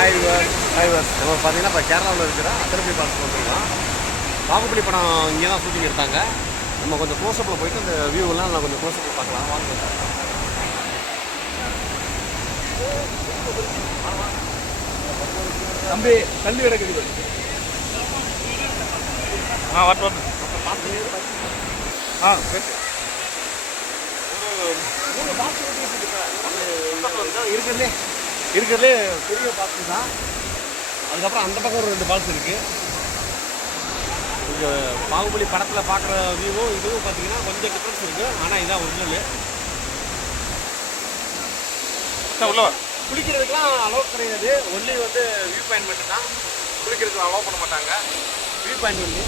Hi viewers, நம்ம பார்த்தீங்கன்னா இப்போ கேரளாவில் இருக்கிற அதிரப்பள்ளி ஃபால்ஸ் வந்துருக்கோம். பாகுபலி படம் இங்கே தான் ஷூட்டிங் எடுத்தாங்க. நம்ம கொஞ்சம் க்ளோஸ்அப்பில் போயிட்டு அந்த வியூவெல்லாம் நான் கொஞ்சம் க்ளோஸ்அப்பில் பார்க்கலாம். வாங்க தம்பி தள்ளி கிடக்குது. வரட்டும். இருக்கிறதுலே பெரிய ஃபால்ஸ் தான். அதுக்கப்புறம் அந்த பக்கம் ஒரு 2 ஃபால்ஸ் இருக்குது. இங்கே பாகுபலி படத்தில் பார்க்குற வியூவும் இதுவும் பார்த்தீங்கன்னா கொஞ்சம் டிஃப்ரென்ஸ் இருக்குது. ஆனால் இதான் ஒரிஜினலு. உள்ள குளிக்கிறதுக்கெலாம் அலோவ் கிடையாது. ஒன்லி வந்து வியூ பாயிண்ட் மட்டும் தான். குளிக்கிறதுக்கு அலோவ் பண்ண மாட்டாங்க. View point only.